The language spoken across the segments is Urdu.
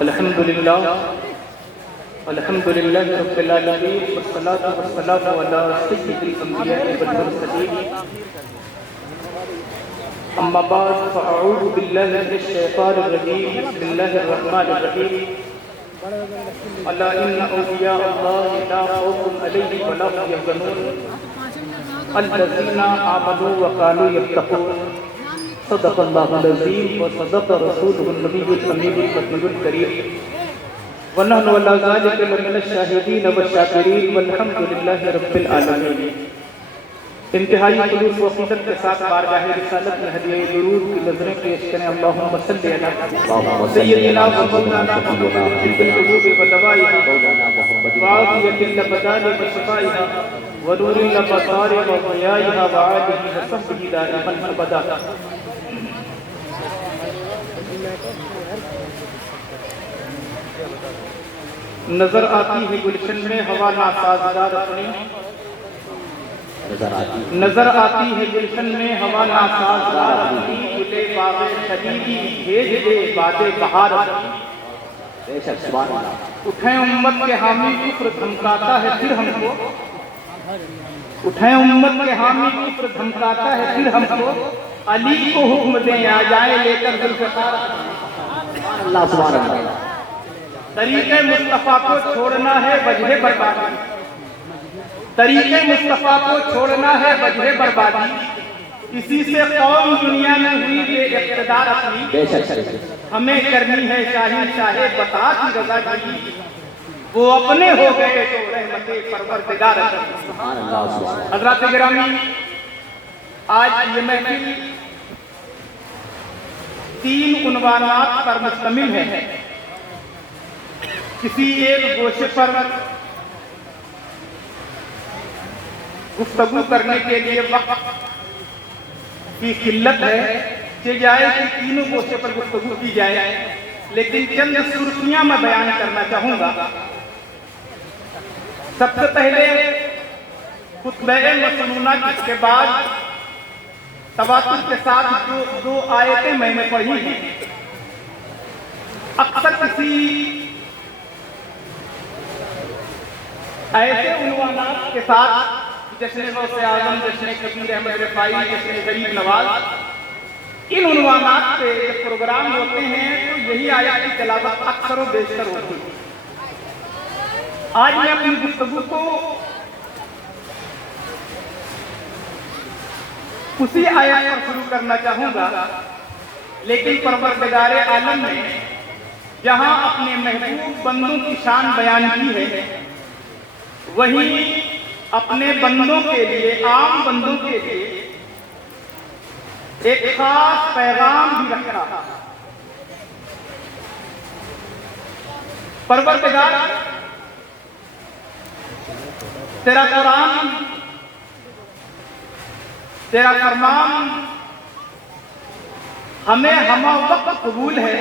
الحمد للہ رب العالمین والصلاة والسلام علی سید الانبیاء والمرسلین اما بعد فاعوذ باللہ من الشیطان الرجیم بسم اللہ الرحمن الرحیم الا ان اولیاء اللہ لا خوف علیہم ولا هم یحزنون الذین آمنوا وكانوا يتقون صدق اللہ العظیم وصدق رسولہ النبی الامین القدیم الکریم ونحن علی ذلک لمن الشاہدین والشاکرین والحمد للہ رب العالمین۔ انتہائی خلوص و عقیدت کے ساتھ بارگاہ رسالت میں ہدیہ درود کی نظریں پیش کریں۔ اللہم صلی علی سیدنا ومولانا محمد طب القلوب ودوائها وعافیۃ الابدان وشفائها ونور الابصار وضیائها وآلہ وصحبہ دائما ابدا۔ نظر آتی ہے گلشن میں ہوا ناسازگار اپنے، نظر آتی ہے گلشن میں ہوا ناسازگار اپنی، گلے باغ خلیلی بھیج دے باد بہار اپنی۔ اٹھیں امت کے حامی کفر دھمکاتا ہے پھر ہم کو، اٹھیں امت کے حامی کفر دھمکاتا ہے پھر ہم کو، علی کو حکم دیں آ جائیں لے کر ذوالفقار۔ اللہ سبحانہ اللہ۔ طریقِ مصطفیٰ کو چھوڑنا ہے وجہ بربادی، طریقِ مصطفیٰ کو چھوڑنا ہے وجہ بربادی، اسی سے قوم دنیا میں ہوئی بے اقتدار اپنی، ہمیں کرنی ہے شاہی شاہ بتا کی رضا کی، وہ اپنے ہو گئے تو رحمت پروردگار اپنی۔ حضرات گرامی، آج یہ محفل تین عنوانات پر مشتمل ہے۔ کسی ایک گوشے پر گفتگو کرنے کے لیے وقت کی قلت ہے کہ جائے کہ تینوں گوشے پر گفتگو کی جائے، لیکن چند سرخیاں میں بیان کرنا چاہوں گا۔ سب سے پہلے خطبہ مسنونہ کے بعد تواتر کے ساتھ دو آیتیں میں نے پڑھی ہیں۔ اکثر کسی ایسے عنوانات کے ساتھ جشن غوث اعظم، جشن کبیر احمد رفاعی، جشن غریب نواز، ان عنوانات پہ جب پروگرام ہوتے ہیں تو یہی آیات کی تلاوت اکثر و بیشتر ہوتی ہے۔ آج میں اپنی گفتگو کو اسی آیات پر شروع کرنا چاہوں گا، لیکن پروردگار عالم نے جہاں اپنے محبوب بندوں کی شان بیان کی ہے، وہیں اپنے بندوں کے لیے، عام بندوں کے لیے ایک خاص پیغام بھی رکھ رہا۔ پروردگار، تیرا قرآن، تیرا فرمان ہمیں ہمہ وقت قبول ہے،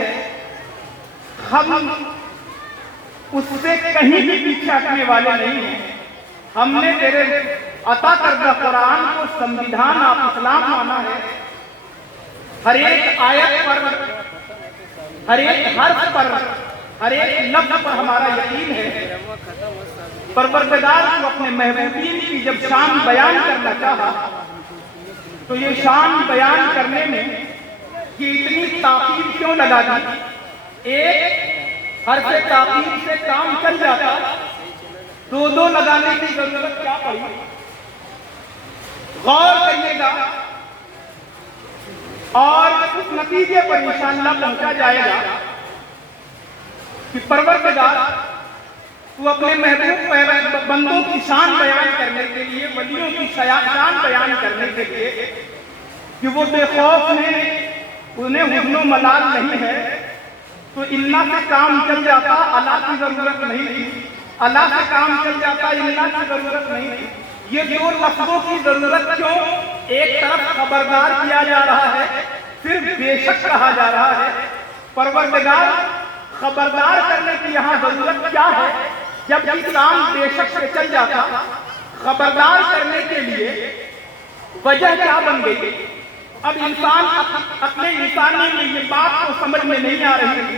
ہم اس سے کہیں بھی پیچھے ہٹنے والے نہیں ہیں۔ ہم نے تیرے عطا کردہ قرآن کو سموِدھان آف اسلام مانا ہے۔ ہر ایک آیت پر، ہر ایک حرف پر، ہر ایک لفظ پر ہمارا یقین ہے۔ پروردگار کو اپنے محبوبین کی جب شان بیان کرنا چاہا تو یہ شان بیان کرنے میں یہ اتنی تاکید کیوں لگا دی؟ ایک حرف تاکید سے کام چل جاتا، دو لگانے کی ضرورت کیا پڑی؟ غور کریے گا اور اس نتیجے پر انشاءاللہ پہنچا جائے گا کہ پروردگار تو اپنے محبوب بندوں کی شان بیان کرنے کے لیے، ولیوں کی شان بیان کرنے کے لیے کہ وہ بے خوف ہیں، انہیں حزن و ملال نہیں ہے، تو اللہ سے کام چل جاتا، اللہ کی ضرورت نہیں تھی۔ اللہ سے کام چل جاتا، اللہ کی ضرورت نہیں تھی۔ یہ دو لفظوں کی ضرورت کیوں؟ ایک طرف خبردار کیا جا رہا ہے، پھر بے شک کہا جا رہا ہے۔ پروردگار، خبردار کرنے کی یہاں ضرورت کیا ہے؟ جب یہ کام بے شک سے چل جاتا، خبردار کرنے کے لیے وجہ کیا بن گئی؟ اب انسان اپنے انسانی میں یہ بات تو سمجھ میں نہیں آ رہی تھی.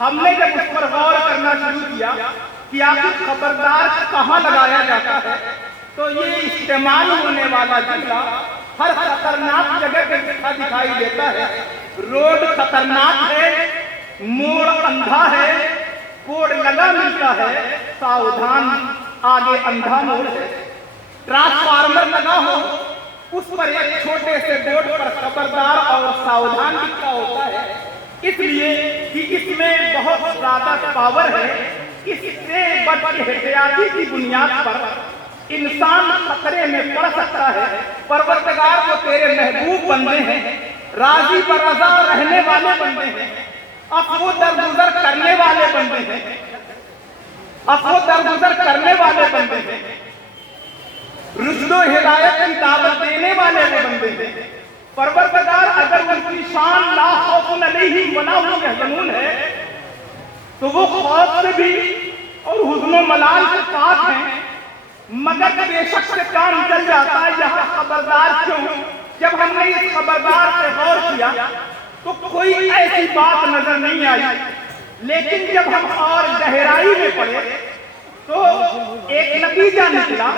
ہم نے جب اس پر غور کرنا شروع کیا کہ آخر خبردار کہاں لگایا جاتا ہے تو یہ استعمال ہونے والا جملہ ہر خطرناک جگہ پہ دکھائی دیتا ہے. روڈ خطرناک ہے، موڑ اندھا ہے، بورڈ لگا ملتا ہے ساودھان آگے اندھا موڑ ہے. ٹرانسفارمر لگا ہو اس پر ایک چھوٹے سے بورڈ پر خبردار اور ساودھان لکھا ہوتا ہے، اس لیے کہ اس میں بہت زیادہ پاور ہے. اس سے بڑھ احتیاطی کی بنیاد پر انسان خطرے میں پڑ سکتا ہے. پروردگار کو تیرے محبوب بندے ہیں، راضی برضا رہنے والے بندے ہیں، عفو درگزر کرنے والے بندے ہیں، عفو درگزر کرنے والے بندے ہیں، رشد و ہدایت کی دعوت دینے والے وہ بندے ہیں. پروردگار اگر ان کی شان لا خوف علیہم ولا هم یحزنون ہے تو وہ خوف سے بھی اور حزن و ملال سے پاک ہیں. مگر بے شک سے کام چل جاتا ہے یہاں خبردار کیوں. جب ہم نے اس خبردار سے غور کیا تو کوئی ایسی بات نظر نہیں آئی، لیکن جب ہم اور گہرائی میں پڑے تو ایک نتیجہ نکلا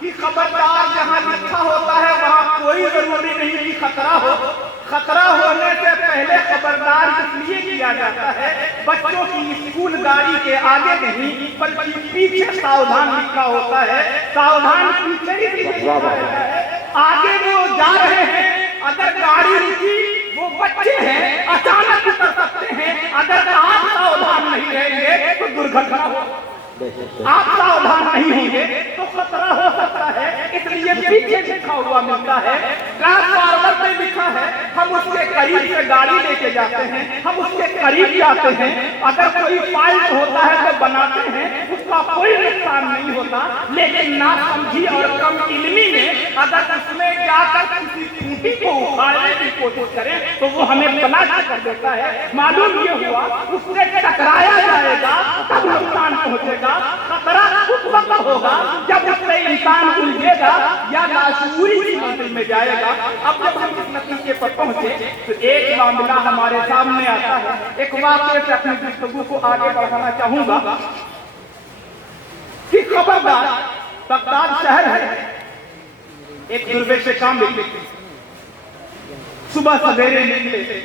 کہ خبردار جہاں لکھا ہوتا ہے وہاں کوئی ضروری نہیں کہ خطرہ ہو. خطرہ ہونے سے پہلے خبردار اس لیے کیا جاتا ہے بچوں کی اسکول گاڑی کے آگے نہیں بلکہ پیچھے ساودھان لکھا ہوتا ہے. ساودھان پیچھے ہی لکھا ہوتا ہے، آگے وہ جا رہے ہیں. اگر گاڑی رکی وہ بچے ہیں اچانک اتر سکتے ہیں. اگر آپ ساودھان نہیں رہیں گے تو درگھٹنا ہو. آپ ساودھان نہیں ہوں گے تو خطرہ ہو سکتا ہے. اس لیے پیچھے لکھا ہوا ملتا ہے. ٹرانسفارمر پہ لکھا ہے، ہم اس کے قریب سے گاڑی لے کے جاتے ہیں، ہم اس کے قریب جاتے ہیں. اگر کوئی فالٹ ہوتا ہے تو بناتے ہیں، اس کا کوئی نقصان نہیں ہوتا. لیکن ناسمجھی اور کم علمی میں اگر اس میں جا کر کسی ٹوٹی کو اکھاڑنے کی کوشش کریں تو وہ ہمیں تلاش کر دیتا ہے. معلوم یہ ہوا اس سے ٹکرایا جائے گا تب نقصان پہنچے گا. خطرہ اس وقت ہوگا جب اس سے انسان الجھے گا یا ناشعوری کی منزل میں جائے گا. اب جب ہم اس نتیجے پر پہنچے تو ایک معاملہ ہمارے سامنے آتا ہے. ایک واقعے سے اپنی گفتگو کو آگے بڑھانا چاہوں گا کہ خبردار بغداد شہر ہے. ایک درویش کامل صبح سویرے نکلے،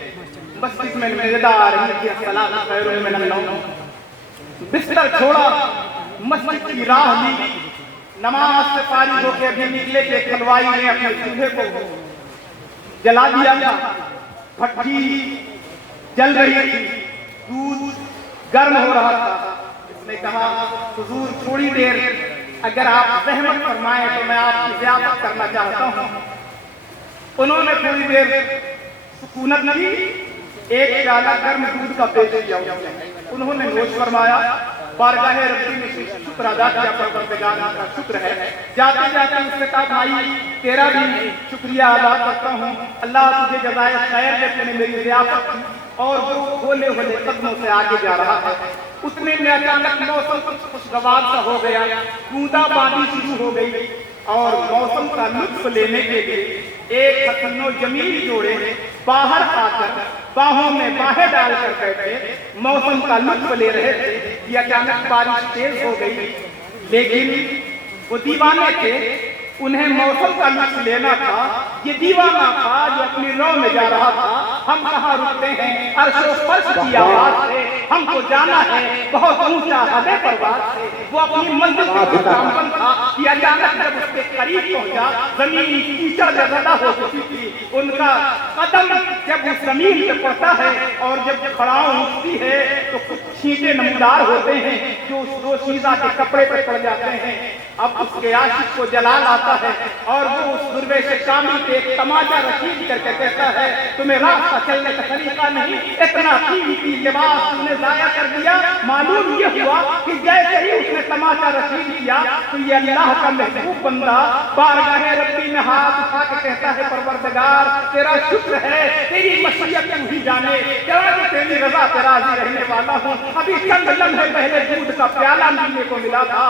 مسجد میں ندا آ رہی تھی، الصلاۃ خیر من النوم. بستر چھوڑا، مسجد کی راہ لی، نماز سے فارغ ہو کے ابھی نکلے کہ کھلوائی نے اپنے چولہے کو جلا دیا تھا. بھٹی جل رہی تھی، دودھ گرم ہو رہا تھا. اس نے کہا حضور تھوڑی دیر اگر آپ رحمت فرمائیں تو میں آپ کی ضیافت کرنا چاہتا ہوں. انہوں نے تھوڑی دیر سکونت کی، ایک پیالہ گرم دودھ کا پیش کیا. انہوں نے نوش فرمایا، بارگاہ ربی میں شکر ادا کیا، پروردگار کا شکر ہے. جاتے جاتے اس نے کہا بھائی تیرا بھی شکریہ ادا کرتا ہوں، اللہ تجھے جزائے خیر دے، تم نے میری ضیافت کی. اور وہ کھولے کھولے قدموں سے آگے جا رہا ہے. اتنے میں اچانک موسم خوشگوار سا ہو گیا، بوندا باندی شروع ہو گئی اور موسم کا لطف لینے کے لیے ایک حسن و جمیل جوڑے باہر آ کر باہوں میں باہیں ڈال کر بیٹھے موسم کا لطف لے رہے تھے. یہ اچانک بارش تیز ہو گئی، لیکن وہ دیوانے تھے، انہیں موسم کا لطف لینا تھا. یہ دیوانہ تھا جو اپنی رو میں جا رہا تھا. ہم کہاں رکتے ہیں عرش و فرش کی آواز سے، ہم کو جانا ہے بہت اونچا حد پرواز سے. وہ اپنی منزل کا کامبند تھا کہ اچانک جب اس کے قریب پہنچا زمین کیچڑ زدہ ہو چکی تھی. ان کا قدم جب اس زمین پہ پڑتا ہے اور جب کھڑاؤں اٹھتی ہے تو کچھ چھینٹے نمودار ہوتے ہیں جو اس روشیزہ کے کپڑے پہ پڑ جاتے ہیں. اب اس کے عاشق کو جلال آتا ہے اور وہ اس درویش کامل کے ایک تماچا رسید کر کے کہتا ہے تمہیں راستہ چلنے کا طریقہ نہیں، اتنا قیمتی لباس تم نے ضائع کر دیا. معلوم یہ ہوا کہ جیسے ہی اس نے تماچا رسید کیا تو یہ اللہ کا محبوب بندہ بارگاہ ربی میں ہاتھ اٹھا کے کہتا ہے پروردگار تیرا شکر ہے، تیری مشیت تو ہی جانے، تیری رضا پہ راضی رہنے والا ہوں. ابھی چند لمحے پہلے دودھ کا پیالہ ملنے کو ملا تھا،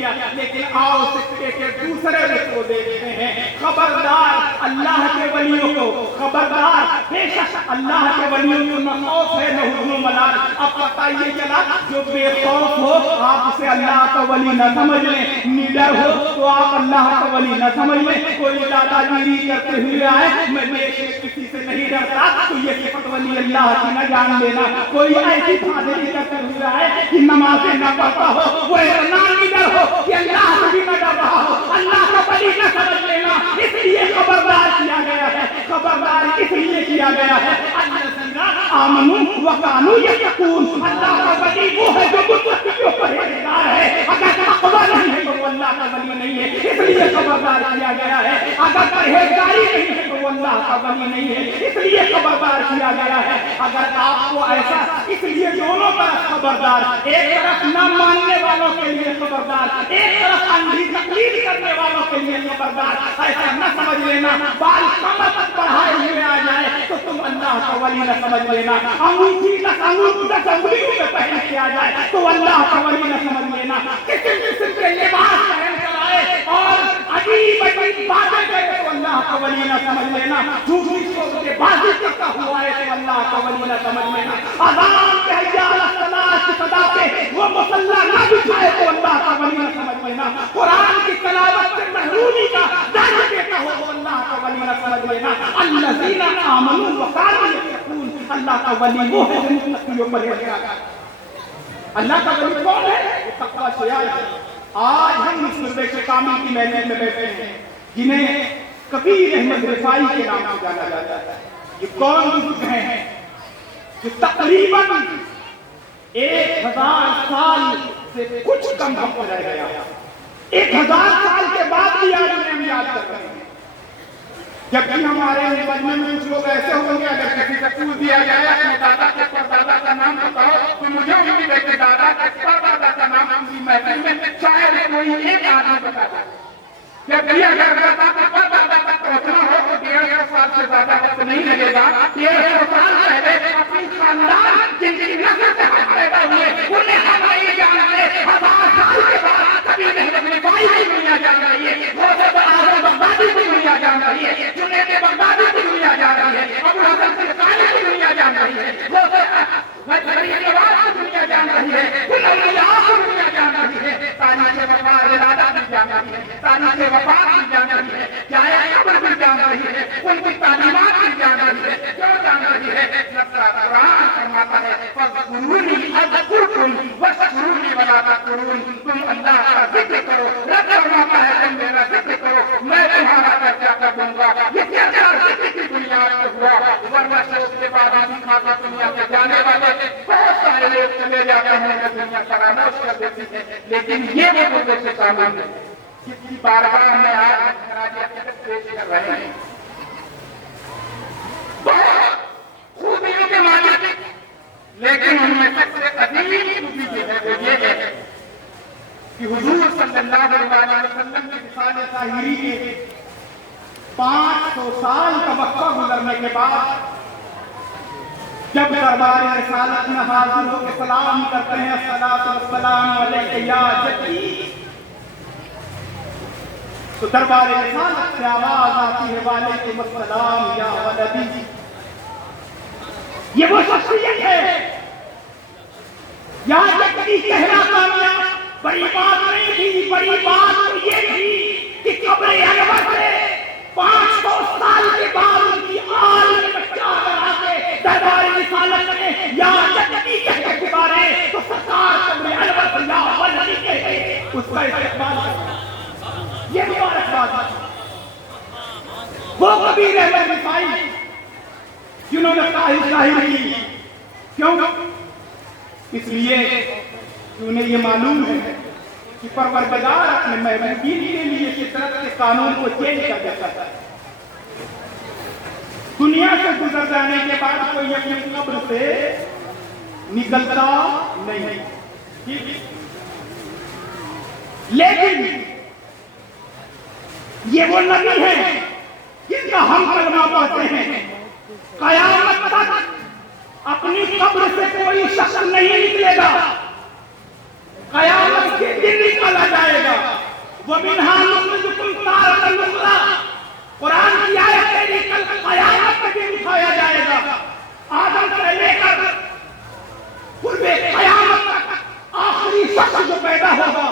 دیا، لیکن آؤ سکے کے دوسرے رخ کو دیکھتے ہیں۔ خبردار اللہ کے ولیوں کو، خبردار بے شک اللہ کے ولیوں کو نہ خوف ہے نہ حزن و ملال۔ اب پتہ یہ چلا جو بے خوف ہو آپ اسے اللہ کا ولی نہ سمجھ لیں، نیڈر ہو تو آپ اللہ کا ولی نہ سمجھ لیں۔ کوئی دادا گیری کرتے ہوئے آئے میں دیش میں کسی سے نہیں ڈرتا تو یہ صفت ولی اللہ کی نہ جان لینا۔ کوئی ایسی بہادری کرتے ہوئے آئے کہ نمازیں نہ پڑھتا ہو، وہ اتنا نیڈر ہو کہ اللہ سے بھی نہ ڈر رہا ہو، اللہ کا ولی نہ سمجھ لینا۔ اس لیے خبردار کیا گیا ہے، خبردار اس لیے کیا گیا ہے الذین آمنوا وکانوا یتقون۔ اللہ کا ولی وہ ہے جو متقیوں پر پرہیزگار ہے۔ اگر تقویٰ نہیں ہے تو وہ اللہ کا ولی نہیں ہے، اس لیے خبردار کیا گیا ہے۔ اگر پرہیزگاری نہیں ہے تو وہ اللہ کا ولی نہیں ہے، اس لیے خبردار کیا گیا ہے۔ اگر آپ کو ایسا، اس لیے دونوں طرف خبردار، ایک طرف نہ ماننے والوں کے لیے خبردار، ایک طرف اندھی تقلید کرنے والوں کے لیے خبردار۔ ایسا نہ سمجھ لینا بال کمر تک بڑھائے ہوئے آ جائے تو تم اللہ کا ولی نہ سمجھ لینا، انگوٹھی تک انگلیوں میں پہن کے آ جائے تو اللہ کا ولی نہ سمجھ لینا۔ قسم قسم کے لباس پہن کر آئے اور عجیب عجیب باتیں کرے تو اللہ کا ولی نہ سمجھ لینا، جھوٹی سوچ کے بازی کرتا ہوا ہے تو اللہ کا ولی نہ سمجھ لینا۔ اذان کے حی علی الصلاۃ کی صدا پہ وہ مصلی نہ بچھائے تو اللہ کا ولی نہ سمجھ لینا۔ قرآن کی تلاوت سے محرومی کا درد دیتا ہو تو اللہ کا ولی نہ سمجھ لینا۔ الذین آمنوا وکانوا یتقون۔ اللہ کا ولی وہ ہے جو متقیوں پر پرہیزگار ہے۔ اللہ کا ولی کون ہے؟ یہ تقویٰ سے آئے۔ آج ہم اس مدرسہ کامل کی محفل میں بیٹھے ہیں جنہیں کبیر احمد رفاعی کے نام سے جانا جاتا ہے۔ یہ کون بزرگ ہیں جو تقریباً 1000 سال سے کچھ کم وقت رہ گیا، 1000 سال کے بعد بھی آج انہیں ہم یاد کر رہے ہیں۔ جبکہ ہمارے مجمع میں کچھ لوگ ایسے ہوں گے اگر کسی سے پوچھ دیا جائے اپنے دادا کے پردادا کا نام بتاؤ تو مجھے امید ہے کہ دادا کے پردادا کا نام ہم بھی محفل میں شاید کوئی ایک آدمی بتاتا ہے۔ جبکہ اگر دادا کے پردادا تک پہنچنا ہو تو 150 سال سے زیادہ وقت نہیں لگے گا۔ 150 سال پہلے اپنی خاندان جن کی نسل سے ہم پیدا ہوئے انہیں ہم نہیں جانتے، 1000 سال کے بعد کبھی نہیں رفاعی کی دنیا جان رہی ہے، غوث اعظم بغدادی کی دنیا جان رہی ہے، جنید بغدادی کی دنیا جان رہی ہے، ابو حسن سرکاری کی دنیا جان رہی ہے، غوث فرید نواز کی دنیا جان رہی ہے، اولیاء کی دنیا جان رہی ہے، تاریخ وفا ولادہ بھی جان رہی ہے، تاریخ وفات بھی جان رہی ہے، جائے قبر بھی جان رہی ہے، ان کی تعلیمات بھی جان رہی ہے۔ کیوں جان رہی ہے؟ قرآن فرماتا ہے فاذکرونی اذکرکم واشکرونی ولا تکفرون۔ تم اللہ کا ذکر کرو، رب فرماتا ہے تم میرا ذکر کرو میں تمہارا درجہ کر دوں گا۔ یہ درجہ ذکر کی بنیاد پر ہوا، ورنہ شوق کے بعد ہم کھاتا دنیا سے جانے والے بہت سارے لوگ چلے جاتے ہیں، دنیا فراموش کر دیتی ہے، لیکن یہ وہ مدرسے سے سامان ہے جس کی بارگاہ میں آج خراج عقیدت پیش کر رہے ہیں۔ بہت خوبیوں کے مالک لیکن ان میں سب سے عظیم خوبی جو ہے وہ یہ ہے کہ حضور صلی اللہ علیہ وسلم کی رسالت ظاہری کے 500 سال کا وقفہ گزرنے کے بعد جب دربار رسالت میں حاضر ہو کے سلام کرتے ہیں الصلاۃ والسلام علیک یا جدی، تو دربار رسالت سے آواز آتی ہے وعلیکم السلام یا ولدی۔ یہ وہ شخصیت ہے یا جدی کہنا کامیاب بڑی بات نہیں تھی، بڑی بات تو یہ تھی کہ قبر انور سے 500 سال کے بعد ان کی آل میں بچہ آ کے دربار رسالت میں یا جدی کہہ کے پکارے تو سرکار قبر انور سے یا ولدی کہتے اس کا استقبال کرتا۔ یہ مبارکباد ہے وہ کبیر احمد رفاعی جنہوں نے خواہش ظاہر کی۔ کیوں؟ اس لیے کہ انہیں یہ معلوم ہے کہ پروردگار اپنے محبوبین کے لیے فطرت کے قانون کو چینج کر دیتا ہے۔ دنیا سے گزر جانے کے بعد کوئی اپنی قبر سے نکلتا نہیں، لیکن یہ وہ نبی ہیں جن کا ہم کلمہ پڑھتے ہیں قیامت تک اپنی قبر سے کوئی شخص نہیں نکلے گا، قیامت کے دن نکالا جائے گا۔ وَمِنْهَا نُخْرِجُكُمْ تَارَةً أُخْرَىٰ. قرآن کی آیت ہے کہ کل قیامت تک یہ اٹھایا جائے گا. آدم سے لے کر قرب قیامت تک آخری شخص جو پیدا ہوگا,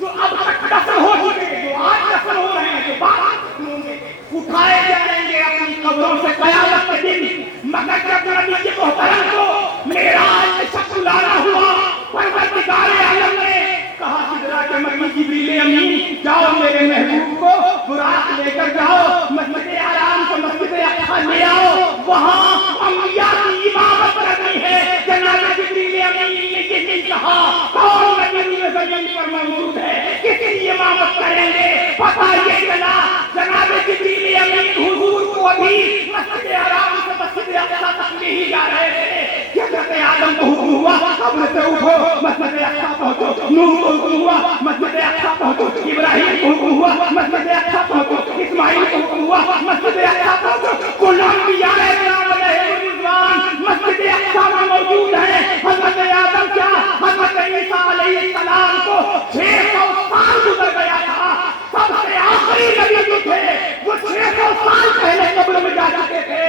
جو اب تک دفن ہو چکے, جو آج دفن ہو رہے ہیں, جو بعد دفن ہوں گے, اٹھائے جائیں گے اپنی قبروں سے قیامت کے دن. مگر جب نبی محترم کو معراج میں شخص لانا ہوا, پروردگار عالم نے کہا سدرا کے مکی جبریل امین جاؤ میرے محبوب کو براق لے کر جاؤ, مسجد حرام سے مسجد اقصی لے آؤ, وہاں انبیاء کی امامت کرنی ہے. جناب جبریل امین نے یہ کہا کون نبی زمین پر موجود ہے, کس کی امامت کریں گے؟ پتہ یہ چلا جناب جبریل امین حضور کو ابھی مسجد حرام سے مسجد اقصی تک لے ہی جا رہے تھے. حضرت آدم کو حکم ہوا قبر سے اٹھو مسجد اقصی پہنچو, نوح کو حکم ہوا مسجد اقصی پہنچو, ابراہیم کو حکم ہوا مسجد اقصی پہنچو, اسماعیل کو حکم ہوا مسجد اقصی پہنچو. کل انبیاء کرام علیہم رضوان مسجد اقصی میں موجود ہیں. حضرت آدم کیا حضرت عیسیٰ علیہ السلام کو 600 سال گزر گیا تھا. سب سے آخری نبی جو تھے وہ 600 سال پہلے قبر میں جا چکے تھے,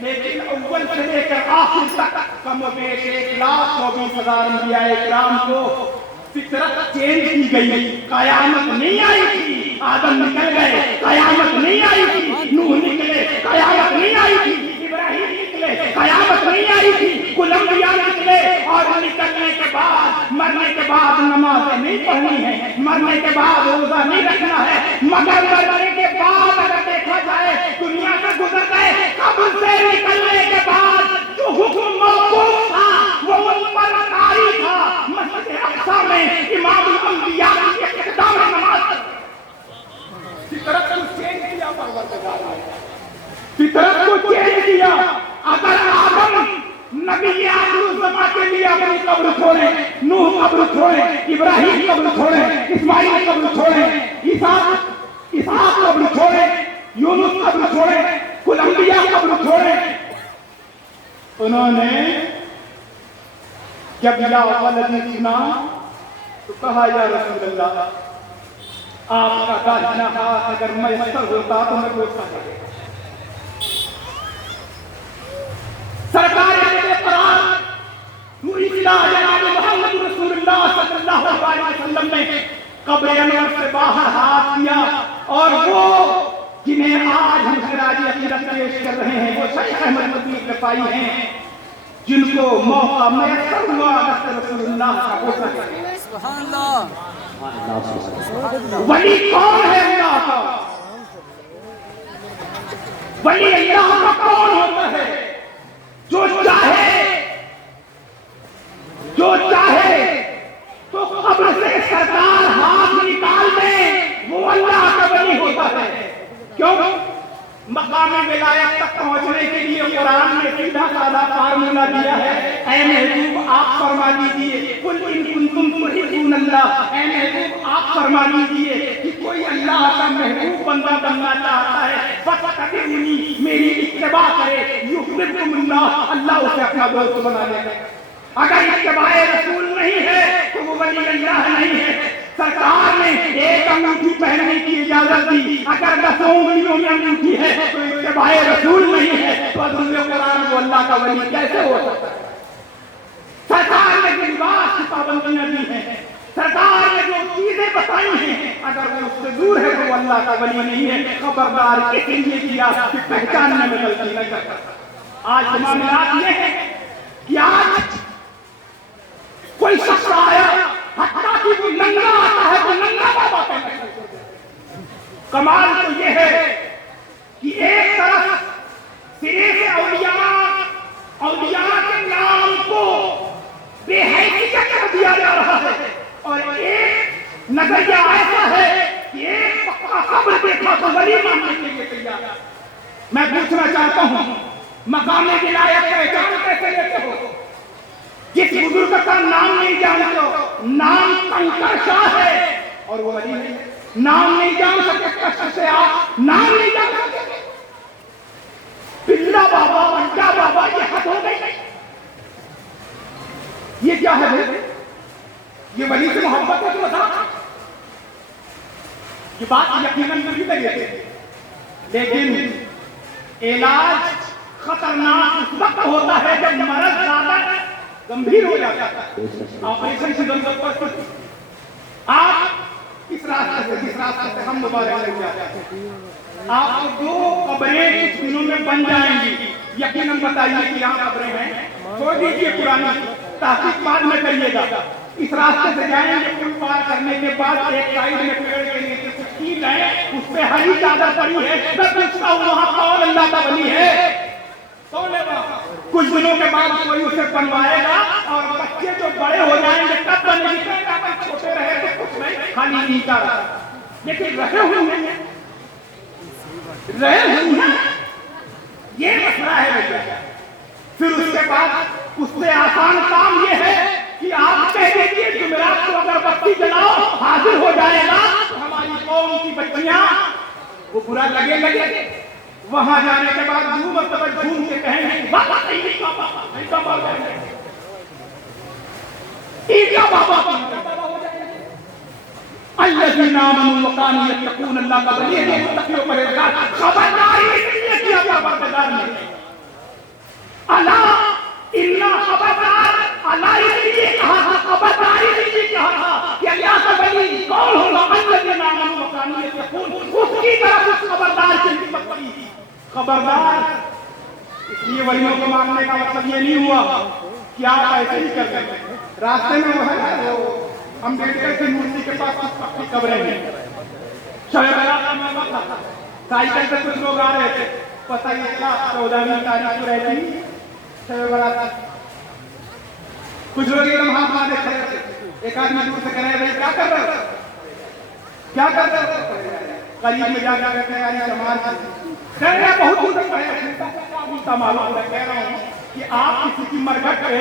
لیکن اول سے لے کر آخر تک کم و بیش 1,24,000 انبیاء کرام کو فطرت چینج کی گئی. قیامت نہیں آئی تھی, آدم نکل گئے, قیامت نہیں آئی تھی, نوح نکلے, قیامت نہیں آئی تھی, ابراہیم نکلے, قیامت نہیں آئی تھی, کل انبیاء نکلے. اور نکلنے کے بعد مرنے کے بعد نمازیں نہیں پڑھنی ہے, مرنے کے بعد روزہ نہیں رکھنا ہے, مگر مرنے کے بعد اگر دیکھا جائے دنیا سے گزر گئے, قبر سے نکلنے کے بعد جو حکم موقوف تھا وہ ان پر جاری تھا. مسجد اقصی میں امام الانبیاء کی اقتدام نماز فطرت کو چینج کیا, فطرت کو چینج کیا. اگر آدم نبی آخر الزمان کے لیے اپنی قبر چھوڑے, نوح قبر چھوڑے, ابراہیم قبر چھوڑے, اسماعیل قبر چھوڑے, اسحاق قبر چھوڑے, یونس قبر چھوڑے, کل انبیاء قبر چھوڑے, انہوں نے جب یا ولدی سنا تو کہا یا رسول اللہ آپ کا داہنا ہاتھ اگر میسر ہوتا تو میں بوسا کرے. سرکار قرآن نور اصلاح جناب محمد رسول اللہ صلی اللہ علیہ وسلم نے قبر انور سے باہر ہاتھ دیا, اور وہ جنہیں آج ہم خراج عقیدت پیش کر رہے ہیں وہ شیخ احمد مدنی رفاعی ہیں, جن کو موقع میسر ہوا رسول اللہ کا بوسا کرے. سبحان اللہ. ولی کون ہے اللہ کا؟ ولی اللہ کا کون ہوتا ہے؟ جو چاہے تو قبر سے سرکار ہاتھ نکال دے, وہ اللہ کا ولی ہوتا ہے. کیوں؟ مقام ولایت تک پہنچنے کے لیے قرآن نے سیدھا سادہ فارمولا دیا ہے. اے محبوب آپ فرما دیجئے قل ان کنتم تحبون اللہ, اے محبوب آپ فرما دیجئے کہ کوئی اللہ کا محبوب بندہ بننا چاہتا ہے فاتبعونی, میری اتباع کرے, یحببکم اللہ, اللہ اسے اپنا دوست بنا لے گا. اگر اتباع رسول نہیں ہے تو وہ ولی اللہ نہیں ہے. سرکار نے ایک انگوٹھی پہننے کی اجازت دی, اگر 10 انگلیوں میں انگوٹھی ہے تو اتباع رسول نہیں ہے, تو حضور قرآن وہ اللہ کا ولی کیسے ہو سکتا ہے؟ سرکار نے جو لباس کی پابندیاں دی ہیں, سرکار نے جو چیزیں بتائی ہیں, اگر وہ اس سے دور ہے تو وہ اللہ کا ولی نہیں ہے. خبردار اس لیے کیا کہ پہچاننے میں غلطی نہ کرتا. آج معاملات یہ ہے کہ آج کوئی شخص آیا حتیٰ کہ وہ ننگا آتا ہے تو ننگا بابا کہتا ہے. کمال تو یہ ہے کہ ایک طرف سرے سے اولیاء کے نام کو بے حیثیت کر دیا جا رہا ہے, اور ایک نظریہ ایسا ہے کہ ایک پکا قبر دیکھا تو ولی ماننے کے لیے تیار. میں پوچھنا چاہتا ہوں مقام ولایت پہچان کیسے لیتے ہو؟ جس بزرگ کا نام نہیں جانتے ہو, نام کنکر شاہ ہے اور وہ ولی نہیں. نام نہیں جان سکتے کشت سے آپ نام نہیں جان سکتے, پلا بابا انٹا بابا, یہ حد ہو گئی. یہ کیا ہے بھائی؟ یہ ولی سے محبت ہے تو بتا. یہ بات یقیناً نہیں لگے، لیکن علاج خطرناک اس وقت ہوتا ہے جب مرض زیادہ گمبھیر ہو جاتا ہے، آپریشن کی ضرورت پڑتی ہے۔ آپ اس راستے سے ہم دوبارہ لے جاتے ہیں، آپ کو دو قبریں کچھ دنوں میں بن جائیں گی، یقیناً بتائیے کہ یہاں قبریں ہیں، چھوڑ دیجیے پرانی تحقیق بعد میں کریے گا۔ اس راستے سے جائیں گے، پل پار کرنے کے بعد ایک سائڈ میں پیڑ کے نیچے کچھ چیز ہے، اس پہ ہری چادر پڑی ہے، میں پوچھتا ہوں وہاں کون اللہ کا ولی ہے؟ کچھ دنوں کے بعد کوئی اسے بنوائے گا، اور بچے جو بڑے ہو جائیں گے تب بنے گی، چھوٹے رہے تو کچھ نہیں، خالی اینٹا رہا، لیکن رہے ہوئے ہیں، یہ مسئلہ ہے بھیا۔ پھر اس کے بعد اس سے آسان کام یہ ہے کہ آپ کہہ دیجیے جمعرات کو اگر بتی جلاؤ حاضر ہو جائے گا، تو ہماری قوم کی بچیاں وہ برا لگے، وہاں جانے کے بعد دو مرتبہ جھوم کے کہیں گے الذین آمنوا وکانوا یتقون، اللہ کا ولی ہے، متقی و پرہیزگار، خبرداری اس لیے کیا پرہیزگار نہیں، الا الا خبردار، الا اس لیے کہا تھا، خبرداری اس لیے کہا تھا کہ اللہ کا ولی کون ہوگا؟ الذین آمنوا وکانوا یتقون، اس کی طرف اس خبردار کی نسبت کی، خبردار۔ اس لیے ولیوں کو ماننے کا مطلب یہ نہیں ہوا کہ آپ ایسے ہی کر سکتے، راستے میں وہ ہے امبیڈکر کی مورتی کے پاس کچھ پکی قبریں ہیں، شب برات کا موقع تھا، سائیکل سے کچھ لوگ آ رہے تھے، پتہ یہ تھا 14ویں تاریخ کو رہتی شب برات، کچھ لوگ ایک دم ہاتھ باندھے کھڑے تھے، ایک آدمی دور سے کہہ رہے بھائی کیا کر رہے ہو، کیا کر رہے ہو؟ قریب میں جا کے کہتے ہیں یاری جماعت کہہ رہے ہیں، بہت دور تک پڑے، معلوم ہے کہہ رہا ہوں کہ آپ کسی کی مرگت پہ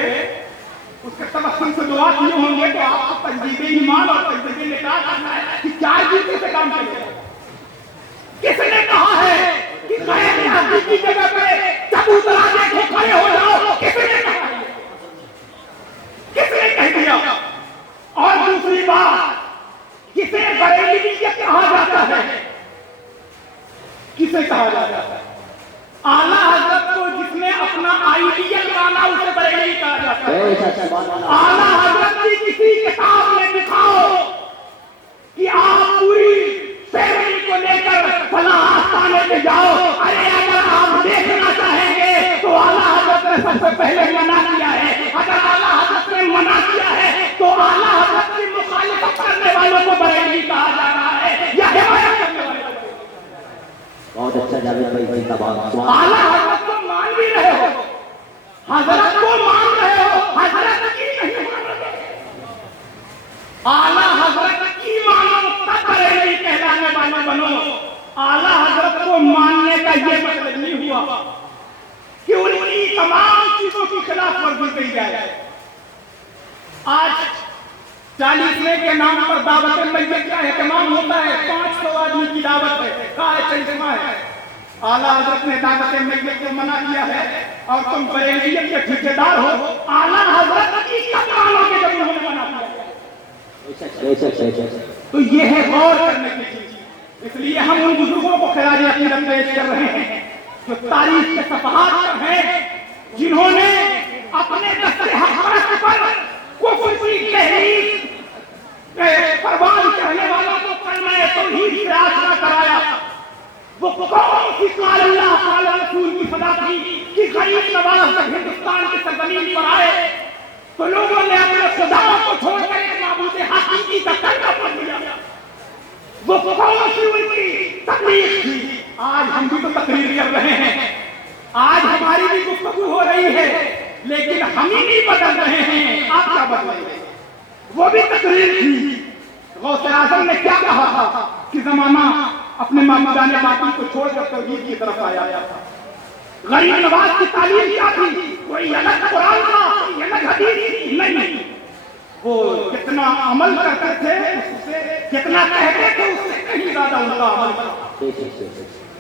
اس کے تبسم سے دعا کیے ہوں گے تو آپ کو تجدید ایمان اور تجدید نکاح کرنا ہے کہ چار جیتے سے کام کرے۔ کس نے کہا ہے کہ غیر حقیقی کی جگہ پہ چبوترا دیکھو کھڑے ہو جاؤ؟ کس نے کہا ہے؟ کس نے کہہ دیا؟ اور دوسری بات، کسے بریلویت کہا جاتا ہے؟ کسے کہا جاتا ہے؟ اعلیٰ حضرت کو جس نے اپنا آئیڈیل مانا اسے بریلوی کہا جاتا ہے۔ اعلیٰ حضرت کی کسی کتاب میں دکھاؤ کہ آپ پوری فیملی کو لے کر فلاں آستانے پہ جاؤ، ارے اگر آپ دیکھنا چاہیں گے تو اعلیٰ حضرت نے سب سے پہلے منع کیا ہے، اگر اعلیٰ حضرت نے منع کیا ہے تو اعلیٰ حضرت کی مخالفت کرنے والوں کو بریلوی کہا جا رہا ہے یا حمایت کرنے والوں کو؟ بہت اچھا جاوید بھائی بھائی کا بات، اعلیٰ حضرت کو مان بھی رہے ہو، حضرت کو مان رہے ہو، حضرت کی نہیں مان رہے، اعلیٰ حضرت کی مانو تب بریلوی کہلانے والے بنو۔ اعلیٰ حضرت کو ماننے کا یہ مطلب نہیں ہوا کہ ان کی تمام چیزوں کی خلاف ورزی کی جائے۔ آج 40ویں کے نام پر دعوت میت کا اہتمام ہوتا ہے، 500 آدمی کی دعوت ہے، کہا چلسمہ ہے، اعلیٰ حضرت نے دعوت میت کو منع کیا ہے اور تم بریلویت کے ٹھیکیدار ہو۔ اعلیٰ حضرت کی کب مانو گے جب انہوں نے منع کیا؟ تو یہ ہے غور کرنے کی چیز، اس لیے ہم ان بزرگوں کو خراج عقیدت پیش کر رہے ہیں جو تاریخ کے صفحات پر ہیں، جنہوں نے اپنے دست حق پر کفر کی تحریک پروان چڑھنے والوں کو کلمہ توحید سے آشنا کرایا۔ وہ کون سی قال اللہ قال رسول کی صدا تھی کہ غریب نواز جب ہندوستان کی سرزمین پر آئے تو لوگوں نے اپنے خداؤں کو چھوڑ کر ایک معبود حقیقی کا کلمہ پڑھ لیا۔ وہ کون سی ان کی تقریر تھی؟ آج ہم بھی تو تقریر کر رہے ہیں، آج ہماری بھی گفتگو ہو رہی ہے، لیکن ہم ہی نہیں بدل رہے ہیں، آپ کیا بدلیں گے؟ وہ بھی تقریر تھی۔ غوث اعظم نے کیا کہا تھا کہ زمانہ اپنے معبودان باطل کو چھوڑ کر توحید کی طرف آیا تھا۔ غریب نواز کی تعلیم کیا تھی؟ کوئی الگ قرآن تھا، کوئی الگ حدیث تھی؟ نہیں، وہ کتنا عمل کرتے تھے، کتنا کہتے تھے اس سے کہیں زیادہ ان کا عمل تھا۔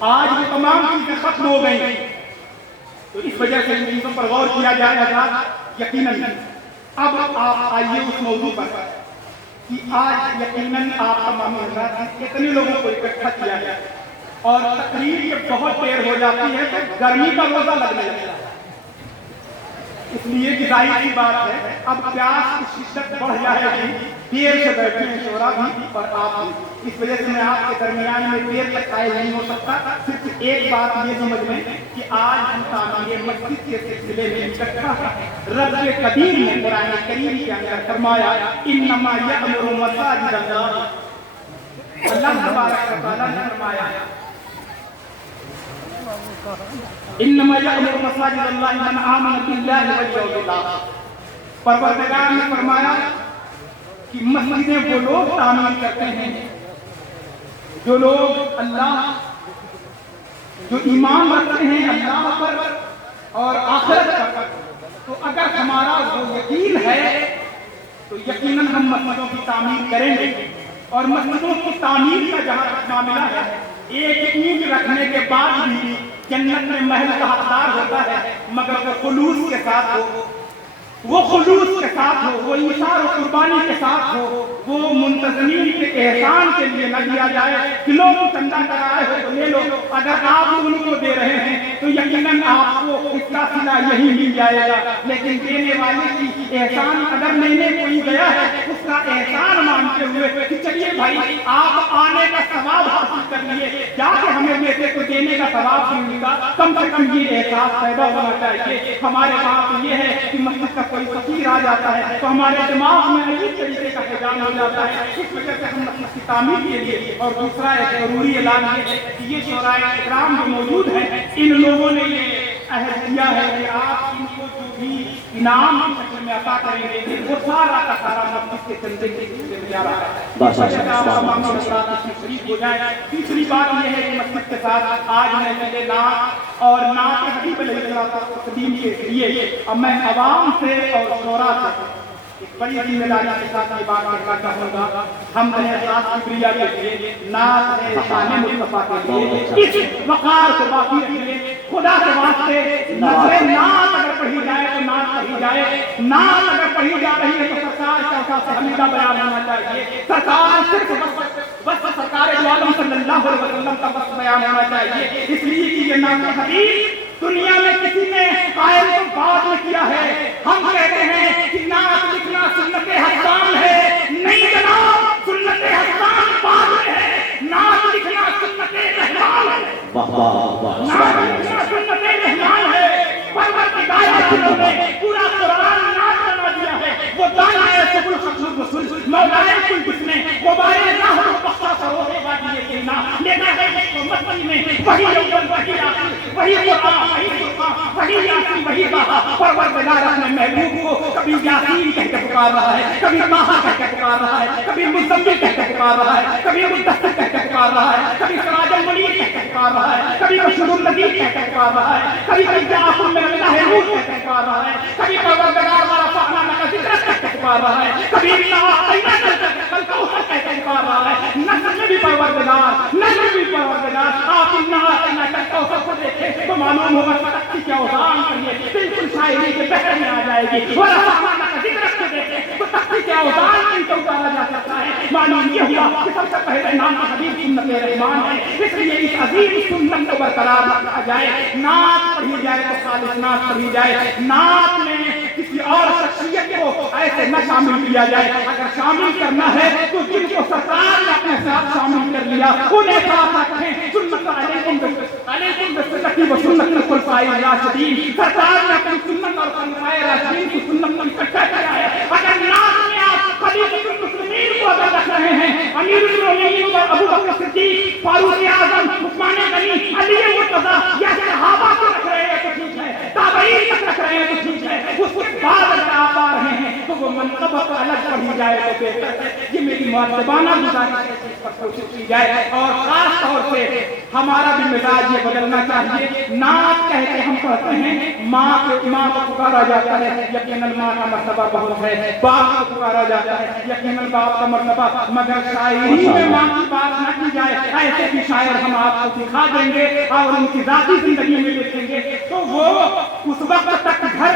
آج وہ تمام چیزیں ختم ہو گئی، تو اس وجہ سے ان چیزوں پر غور کیا جائے گا یقیناً۔ اب آپ آئیے اس موضوع پر کہ آج یقیناً آپ تمام حضرات نے کتنے لوگوں کو اکٹھا کیا ہے اور تقریر جب بہت دیر ہو جاتی ہے تو گرمی کا روزہ لگنے لگتا ہے، اس لیے کہ ظاہر سی بات ہے اب پیاس کی شدت بڑھ جائے گی، دیر سے بیٹھے ہیں شعراء بھی اور آپ بھی، اس وجہ سے میں آپ کے درمیان میں دیر تک قائم نہیں ہو سکتا۔ صرف ایک بات یہ سمجھ لیں کہ آج ہم تعمیر مسجد کے سلسلے میں اکٹھا ہیں۔ رب قدیر نے قرآن کریم کے اندر فرمایا انما یأمر مساجد اللہ، اللہ تبارک و تعالیٰ نے فرمایا انما یأمر مساجد اللہ من آمن باللہ والیوم الآخر، پروردگار نے فرمایا کہ مسجدیں وہ لوگ تعمیر کرتے ہیں جو لوگ اللہ، جو ایمان رکھتے ہیں اللہ پر اور آخرت پر۔ تو اگر ہمارا وہ یقین ہے تو یقیناً ہم مسجدوں کی تعمیر کریں گے، اور مسجدوں کی تعمیر کا جہاں تک معاملہ ہے، ایک اینٹ رکھنے کے بعد بھی جنت میں محل کا حقدار ہوتا ہے، مگر وہ خلوص کے ساتھ ہو، وہ خلوص کے ساتھ ہو، وہ ایثار و قربانی کے ساتھ ہو، وہ منتظمین کے احسان کے لیے نہ دیا جائے کہ لوگ چندہ کرائے ہو تو لے لو، اگر آپ ان کو دے رہے ہیں تو یقیناً آپ کو اس کا صلہ یہی مل جائے گا، لیکن دینے والے کی احسان اگر لینے کوئی گیا ہے اس کا احسان مانتے ہوئے کہ چلیے بھائی آپ آنے کا ثواب حاصل کر لیے، جا کے ہمیں بیٹے کو دینے کا ثواب بھی ملے گا، کم سے کم یہ احساس پیدا ہونا چاہیے۔ ہمارے پاس یہ ہے کہ مسجد کا کوئی فقیر آ جاتا ہے تو ہمارے دماغ میں عجیب طریقے کا حجام ہو جاتا ہے، اس وجہ سے ہم مسجد کی تعمیر کے لیے۔ اور دوسرا ایک ضروری اعلان یہ ہے کہ یہ شعراء اکرام جو موجود ہیں ان لوگوں نے یہ عہد کیا ہے کہ آپ ان کو جو بھی انعام کی شکل میں عطا کریں گے وہ سارا کا سارا مسجد کے چندے کے سلسلے میں جا رہا ہے۔ شریف ہو جائے۔ تیسری بات یہ ہے کہ مسجد کے ساتھ آج میں نعت اور نعت حبیب علیہ الصلوۃ والتسلیم کے ذریعے اب میں عوام سے اور شعراء سے ایک بڑی ذمہ داری کے ساتھ یہ بات کرنا چاہوں گا، ہم کبریا کے لیے، نعت ہے شان مصطفیٰ کے لیے، اس وقار کو باقی رکھیے، خدا کے واسطے نظر نعت اگر پڑھی جائے تو نعت پڑھی جائے، نعت اگر پڑھی جا رہی ہے تو سرکار کا حمیدہ بیان ہونا چاہیے، سرکار صرف بس سرکار دو عالم صلی اللہ علیہ وسلم کا بس بیان ہونا چاہیے، اس لیے کہ یہ نعت حدیث دنیا میں کسی نے قائم تو بعد میں کیا ہے۔ ہم کہتے ہیں کہ نعت لکھنا سنت حسان ہے، نہیں جناب، سنت حسان بعد میں ہے، نعت لکھنا سنت رحمان ہے، نعت لکھنا سنت رحمان ہے۔ پروردگار عالم نے پورا قرآن نعت بنا دیا ہے، وہ دانا ہے سبل خصوص رسول مولا کل جس نے غبار راہ و بخشا سروے وادی کینا لینا ہے مسجد میں وہی اول وہی آخر وہی قرآن وہی فرقان وہی یاسین وہی طٰہٰ۔ پروردگار اپنے محبوب کو کبھی یاسین کہہ کے پکار رہا ہے، کبھی طٰہٰ کہہ کے پکار رہا ہے، کبھی مزمل کہہ کے پکار رہا ہے، کبھی مدثر کہہ کے پکار رہا ہے، کبھی سراج المنیر کہہ کے پکار رہا ہے، کبھی بشیر النذیر کہہ کے پکار رہا ہے، کبھی جعفر من اللہ نور کہہ کے پکار رہا ہے، کبھی پروردگار ورفعنا لک ذکرک کہہ کے پکار رہا ہے، کبھی الکوثر کہہ کے پکار رہا ہے۔ نظر میں بھی پروردگار، نظر بھی پروردگار، آپ الکوثر کو دیکھیں تو معلوم ہوگا ترقی کے اوزان پر یہ بالکل شاعری کے بحر میں آ جائے گی۔ ورفعنا لک ذکرک کو دیکھیں تو ترقی کے اوزان میں تو اتارا جا سکتا ہے۔ معلوم یہ ہوا کہ سب سے پہلے نام حبیب سنت رحمان ہے، اس لیے اس عظیم سنت کو برقرار رکھا جائے، نعت پڑھی جائے تو خالص نعت پڑھی جائے، نعت میں کسی اور شخصیت کو ایسے نہ شامل کیا جائے، اگر شامل کرنا ہے تو جن کو سرکار نے اپنے ساتھ شامل کر لیا انہیں ساتھ رکھیں۔ سنت علیکم بسنتی و سنت الخلفاء الراشدین، سرکار نے اپنی سنت اور خلفائے راشدین کی سنت کو اکٹھا کیا ہے۔ اگر نعت میں آپ خلیفۃ المسلمین کو اگر رکھ رہے ہیں، امیر المومنین اور ابو بکر صدیق، فاروق اعظم، عثمان غنی، علی مرتضیٰ یا صحابہ کو رکھ رہے ہیں تو ٹھیک ہے، تابعین تک رکھ رہے ہیں تو ٹھیک ہے، اس کے بعد اگر آپ آ رہے ہیں تو وہ منقبت الگ پڑھی جائے تو بہتر ہے۔ یہ میری مؤدبانہ گزارش ہے کہ اس پر کوشش کی جائے، اور خاص طور سے ہمارا بھی مزاج یہ بدلنا چاہیے۔ نعت کہہ کے ہم پڑھتے ہیں، ماں کو پکارا جاتا ہے، یقیناً ماں کا مرتبہ بہت ہے، باپ کو پکارا جاتا ہے، یقیناً باپ کا مرتبہ، مگر شاعری میں ماں کی بات نہ کی جائے، ایسے بھی شاعر ہم آپ کو دکھا دیں گے اور ان کی ذاتی زندگی میں دیکھیں گے تو وہ اس وقت تک گھر